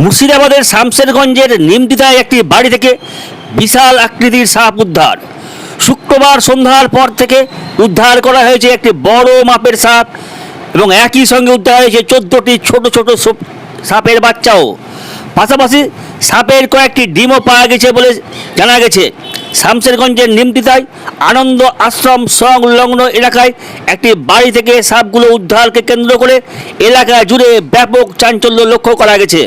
মুর্শিদাবাদের শামশেরগঞ্জের নিমতিতায় একটি বাড়ি থেকে বিশাল আকৃতির সাপ উদ্ধার। শুক্রবার সন্ধ্যার পর থেকে উদ্ধার করা হয়েছে একটি বড় মাপের সাপ এবং একই সঙ্গে উদ্ধার হয়েছে 14টি ছোট ছোট সাপের বাচ্চাও। পাশাপাশি সাপের কয়েকটি ডিমও পাওয়া গেছে বলে জানা গেছে। শামশেরগঞ্জের নিমতিতায় আনন্দ আশ্রম সংলগ্ন এলাকায় একটি বাড়ি থেকে সাপগুলো উদ্ধারকে কেন্দ্র করে এলাকা জুড়ে ব্যাপক চাঞ্চল্য লক্ষ্য করা গেছে।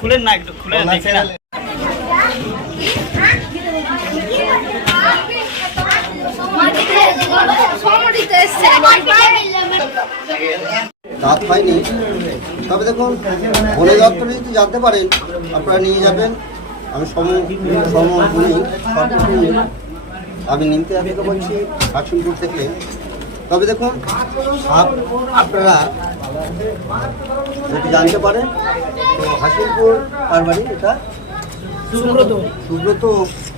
খুলেন না, একটু খুলে দেখে না। রাত হয়নি, তবে দেখুন বনে দপ্তরে যদি জানতে পারেন আপনারা নিয়ে যাবেন। আমি আমি নিমতে থেকে বলছি, হাসিমপুর থেকে। তবে দেখুন আপনারা যদি জানতে পারেন তো হাসিমপুর কার বাড়ি, এটা সুব্রত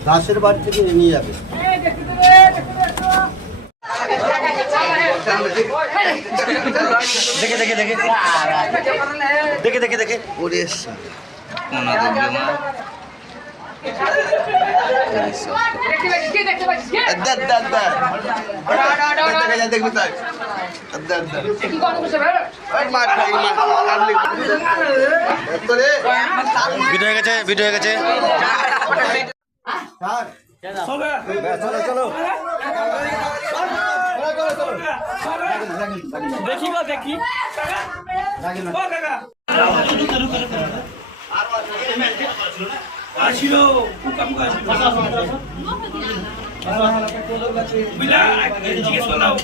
দাসের বাড়ি থেকে নিয়ে যাবে। দেখে দেখে দেখে দেখে দেখে দেখে ভিডিও হয়ে গেছে, ভিডিও হয়ে গেছে। চলো দেখি গো দেখি আসিল জিজ্ঞেস করলাম